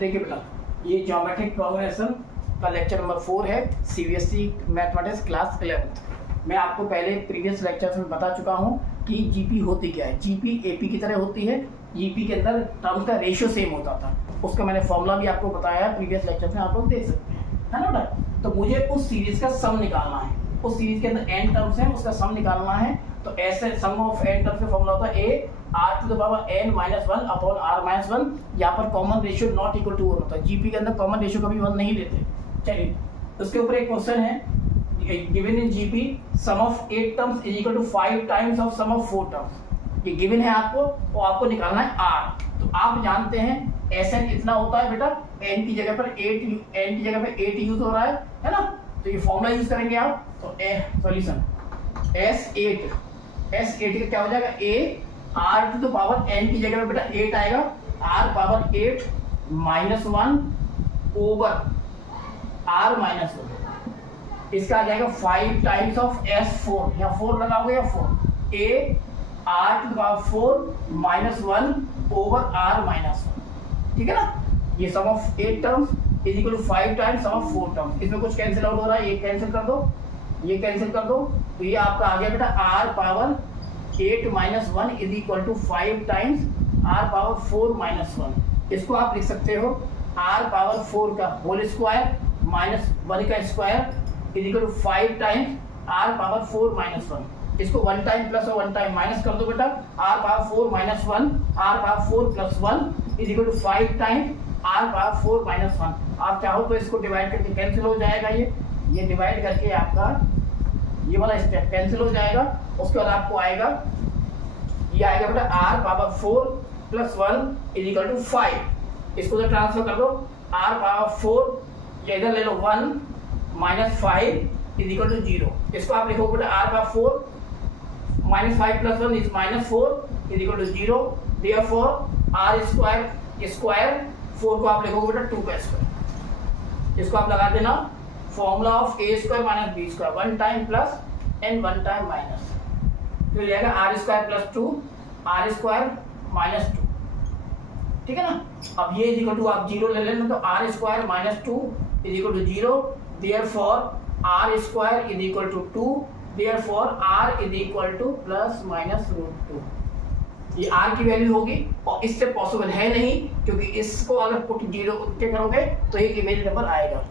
देखिए बेटा, ये ज्योमेट्रिक प्रोग्रेशन का लेक्चर नंबर 4 है, सीबीएसई मैथमेटिक्स क्लास 11th। मैं आपको पहले प्रीवियस लेक्चर्स में बता चुका हूँ कि जीपी होती क्या है। जीपी एपी की तरह होती है। जीपी के अंदर टर्म्स का रेशियो सेम होता था, उसका मैंने फॉर्मूला भी आपको बताया है प्रीवियस लेक्चर में, आप लोग देख सकते हैं, है ना बेटा। तो मुझे उस सीरीज का सम निकालना है, उस सीरीज के अंदर n टर्म्स हैं, उसका सम निकालना है। तो ऐसे सम ऑफ n टर्म्स का फॉर्मूला होता है a r to the power n minus 1 upon r minus 1। यहाँ पर common ratio not equal to 1 होता है। जीपी के अंदर कॉमन रेशियो कभी 1 नहीं लेते। चलिए, उसके ऊपर एक क्वेश्चन है, given in GP sum of 8 terms is equal to 5 times of sum of 4 terms. ये गिवन है आपको, और आपको निकालना है r। तो आप जानते हैं Sn इतना होता है बेटा, n की जगह पर 8 यूज हो रहा है ना। तो ये फॉर्मूला यूज करेंगे आप। तो सॉल्यूशन S8 का क्या हो जाएगा, a r to the power n की जगह पर बेटा 8 आएगा, r power 8 minus 1 over r minus 1। इसका आ जाएगा 5 टाइम्स ऑफ S4, यहाँ 4 लगाओगे या 4, a r to the power 4 minus 1 over r minus 1। ठीक है ना। ये sum of 8 terms is equal to 5 times sum of 4 terms. इसमें कुछ कैंसिल आउट हो रहा है, ये कैंसिल कर दो, ये कैंसिल कर दो। तो ये आपका आ गया बेटा r power 8 minus 1 is equal to 5 times r power 4 minus 1। इसको आप लिख सकते हो r पावर 4 का होल स्क्वायर माइनस 1 का square is equal to 5 times r power 4 minus 1। इसको 1 टाइम प्लस और 1 टाइम माइनस कर दो बेटा, r power 4 minus 1, r power 4 plus 1 is equal to 5 times r power 4 minus 1। आप चाहो तो इसको डिवाइड करके कैंसिल हो जाएगा, ये डिवाइड करके आपका ये वाला स्टेप कैंसिल हो जाएगा। उसके बाद आपको आएगा, ये आएगा बेटा r power 4 plus 1 is equal to 5। इसको तो ट्रांसफर कर दो, r पावर 4 ये इधर ले लो 1 माइनस 5 इज इक्वल टू 0। इसको आप लिखोगे बेटा r power 4 minus 5 plus 1 is minus 4 is equal to 0। Therefore r square 4 को आप लिखोगे बेटा 2 का स्क्वायर। इसको आप लगा देना, formula of a square minus b square, 1 time plus n 1 time minus, तो ये आएगा r square plus 2 r square minus 2। ठीक है ना। अब ये इज इक्वल टू आप 0 ले लेना, तो r square minus 2 is equal to 0। Therefore r square is equal to 2, therefore r is equal to plus minus root 2। ये r की वैल्यू होगी, और इससे पॉसिबल है नहीं, क्योंकि इसको अगर पुट 0 के करोगे तो एक इमेज नंबर आएगा।